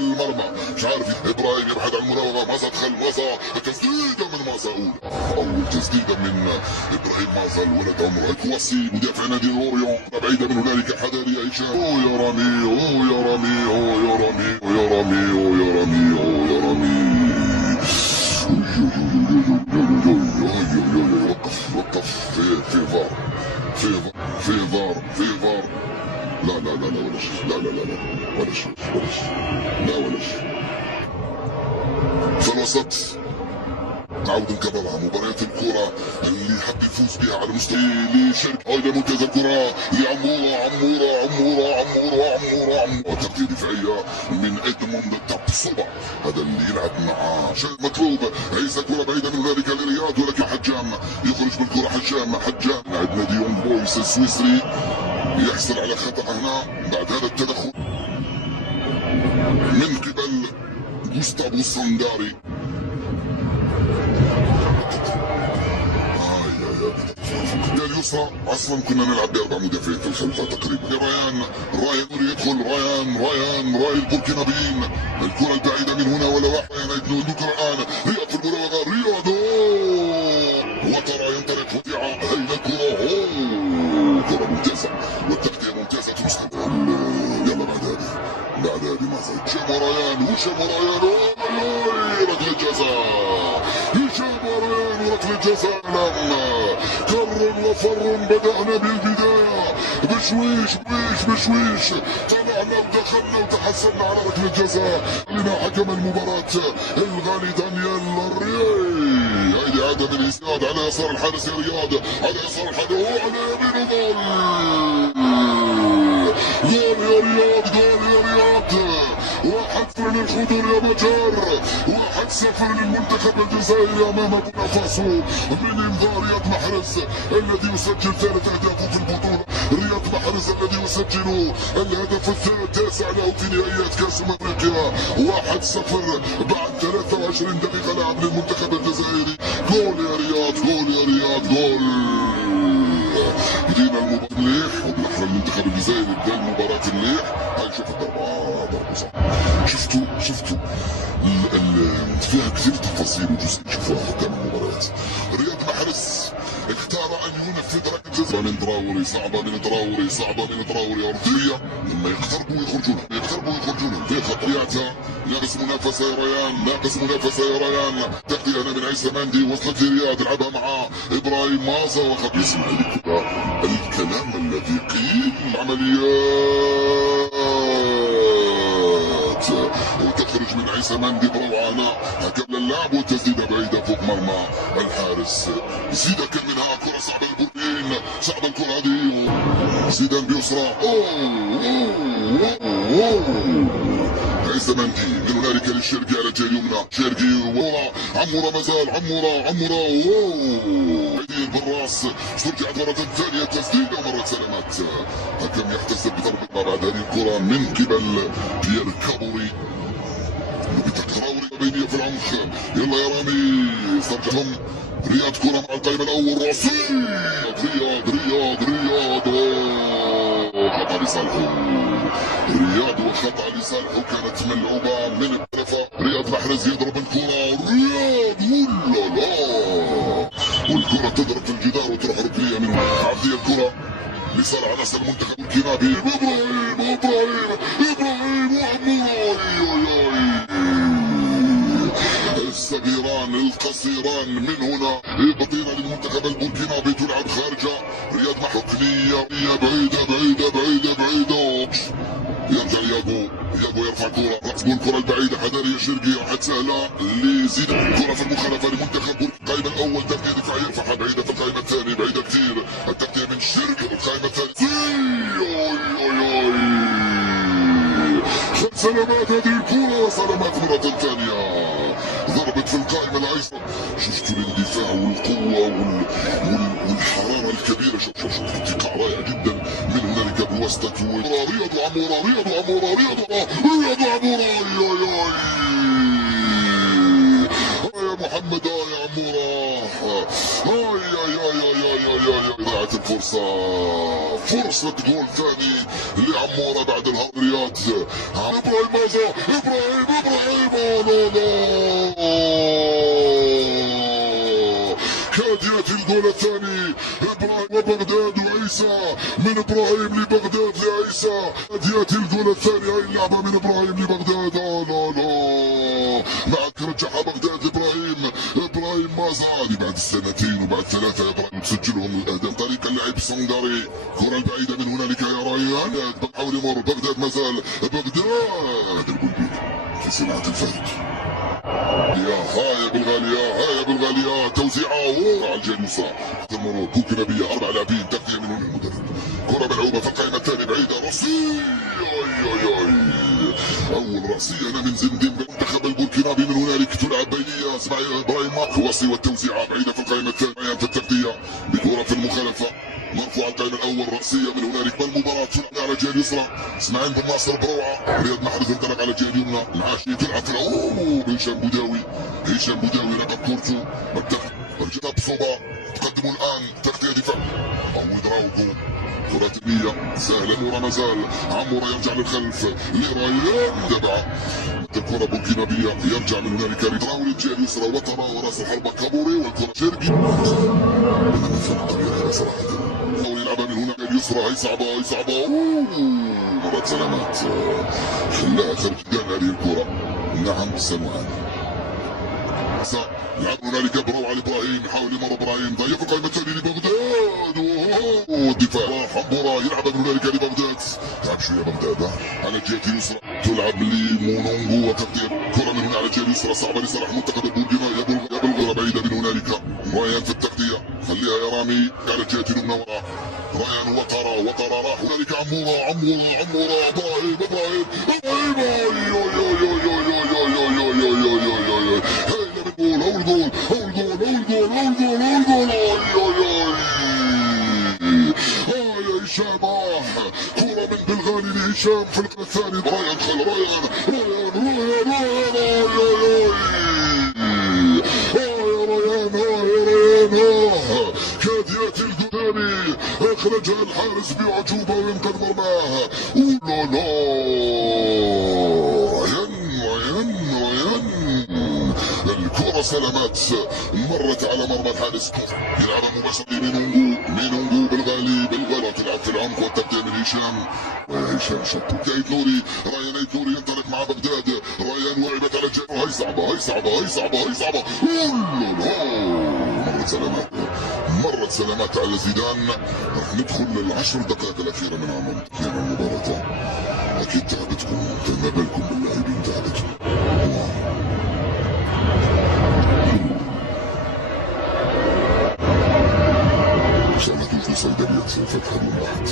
المرمى، مش عارف ابراهيم يبحث عن المراوغه، مازا دخل، مازا تسديده من مازا اول تسديده من ابراهيم مازا الولد عمره الكواسي مدافع نادي لوريون، بعيده من هنالك حذاري يا هشام. او يا رامي، او يا رامي، او يا رامي، او يا رامي، او يا رامي، او يا رامي. وقف في فار، في فار. لا ولا شيء، لا ولا شيء، لا ولا شيء. في الوسط نعود نكررها مباريات الكرة اللي حب يفوز بها على مستوى لشركة هاي منتهى الكرة عمورة تغطية دفاعية من ادموند تابسوبا، هذا اللي يلعب مع مطلوب. عيسى كرة بعيدة من ذلك لرياض، ولكن حجام يخرج بالكرة. حجام عندنا ديون بويس السويسري يحصل على خطأ هنا بعد هذا التدخل من قبل جوستافو سانداري. اليسرى اصلا كنا نلعب باربع مدافعين في الخلفه تقريبا. رايان يدخل، رايان البوركينابيين، الكره البعيده من هنا ولا واحد. الكره الان رياض في المراوغه، رياض وترى ينطلق وديعه. هينا الكره، كره ممتازه والتغطيه ممتازه في مستوى. يلا بعد هذه مازال هشام وريان ركله جزاء. هشام وريان وركله جزاء. كر وفر، بدأنا بالبداية بشويش طلعنا ودخلنا وتحصلنا على ركلة جزاء. لنا حكم المباراة الغالي دانيال الرياي. هيدي عادة من الإسناد على يسار الحارس يا رياض، على يسار الحارس وعلى يمينه جول يا رياض. 1-0 للخضر يا مجر، 1-0 للمنتخب الجزائري امام بوركينا فاسو من انذار رياض محرز الذي يسجل 3 اهداف في البطوله. رياض محرز الذي يسجل الهدف التاسع له في نهائيات كاس افريقيا. 1-0 بعد 23 دقيقه لعب للمنتخب الجزائري. جول يا رياض، جول. بدينا المباراة مليح، وبالاحرى المنتخب الجزائري بدا المباراة مليح. هاي شوف ضربة صح. شفتوا فيها كثير تفاصيل وجزء شوفوها قدام المباريات. رياض محرز اختار ان ينفذ ركله جزاء من دراوري، صعبه من دراوري ارضيه. لما يقتربوا يخرجون في خطوياتها. ناقص منافسه يا ريان. تغطيه هنا من عيسى مندي، وصلت لرياض، لعبها مع ابراهيم مازا وقد يسمع الكلام الذي قيل. العمليات وتخرج من عيسى مندي بروعه قبل اللعب، والتسديده بعيده فوق مرمى الحارس. زيد كم منها كره صعبه البوركين، صعبه الكره هذه. زيدان بيسرى، عيسى مندي من هنالك للشرقي على الجهه اليمنى. شرقي عموره مازال، عموره بالراس. استرجعت مرة ثانية، تسديدة مرة سلامات. حكم يحتسب بضربة بعد هذه الكرة من قبل بيير كابوري. تراوري بينية في العمق. يلا يا رامي استرجعهم. رياض كرة مع القائم الأول، راسي رياض خطأ لصالحه. رياض وخطأ لصالحه، كانت ملعوبة من الطرفة. رياض محرز يضرب الكرة، رياض لا والكرة تضرب في الجدار وتروح ركنية من عبدية. الكرة لصالح عناصر المنتخب الكنابي. ابراهيم وعمورة الصغيران القصيران من هنا. بطينا للمنتخب البوركينابي، تلعب خارجة. رياض ركنية بعيدة. يرجع ياغو يرفع كرة، راس الكرة البعيدة. حذاري يا شرقي، راحت سهلة لزيد. كرة في المخالفة لمنتخب القائمة الأول. تغطية دفاعية يرفعها بعيدة في القائمة الثانية، بعيدة كثير. التغطية من شرقي القائمة الثانية. سلامات هذه الكرة، سلامات مرة ثانية. ضربت في القائمة الأيسر. شفتوا الاندفاع والقوة والحرارة الكبيرة. شوف ارتقاء رائع جدا من هنالك بواسطة رياض عمورة. يا محمد، يا عمورة. جات الفرصة، فرصة جول ثاني لعمورة بعد الهضريات. ابراهيم مازا، ابراهيم لا كاد ياتي الجول الثاني. ابراهيم وبغداد وعيسى، من ابراهيم لبغداد لعيسى، كاد ياتي الجول الثاني. هاي اللعبة من ابراهيم لبغداد. لا بعد رجعها بغداد ابراهيم مازا بعد السنتين وبعد ثلاثة ابراهيم تسجلهم الاهداف طريق اللاعب السنغاري. كرة البعيدة من هنالك يا ريان، بحاول يمر بغداد، مازال بغداد البلبيل في صناعة الفارق. يا بالغالية توزيعه على الجهة اليسرى، المرور بوكنابية، 4 لاعبين، تغطية من هنا المدرب. كرة ملعوبة في القائمة الثانية بعيدة، رأسية أول رأسية من زندين بالمنتخب البوركينابي. من هنالك تلعب بينية، اسماعيل ابراهيم ماك وصي، والتوزيعة بعيدة في القائمة الثانية في التغطية بكرة في المخالفة مرفوعة القائمة الأول، رأسية من هنالك. المباراة تلعب على الجهة اليسرى، اسماعيل بن ناصر بروعة، رياض محرز انطلق على الجهة اليمنى، العاشي تلعب في هشام بوداوي رقب كورتو مرتفع، رجعت بصوبة، تقدموا الآن تغطية دفاع عوض راوكو. كرة النية سهلة، نورا مازال، عمورة يرجع للخلف لريان دبعة، الكرة بوكينابية يرجع من هنالك ريتراو للجهة اليسرى، وطرا وراس الحربة كابوري، والكرة شرقي صراحة يلعبها من هنا اليسرى. هي صعبة مرات سلامات خلاها خارج هذه الكرة. نعم سمعان لعب هنالك بروعة لابراهيم، يحاول يمر ابراهيم، ضيق القائمة الثانية لبغداد، والدفاع حمورة يلعب من هنالك لبغداد، تعب شوية بغداد على الجهة اليسرى، تلعب لمونونغو وتغطية كرة من هنا على الجهة اليسرى صعبة لصالح منتخب البوركينا. يبلغ بعيدة من هنالك، ريان في التغطية، خليها يا رامي على الجهة اليمنى وراه ريان، وطرا راح هنالك عمورة ابراهيم هشام، كرة من بالغالي لهشام في القطع الثاني. ريان كاد ياتي الجول، اخرجها الحارس باعجوبة وينقذ مرماه. الكرة سلامات مرت على مرمى الحارس، يلعبها مباشرة لمينونغو بالغالي بالغلط، تلعب في العمق والتغطية من هشام شطو. ريان ينطلق مع بغداد، ريان وعبت على الجهة. هاي صعبة مرت سلامات على زيدان. راح ندخل للعشر دقائق الأخيرة من المباراة. أكيد تعبتكم، ما بالكم باللاعبين تعبتكم. إن شاء الله توجد صيدلية فتح اليوم واحد.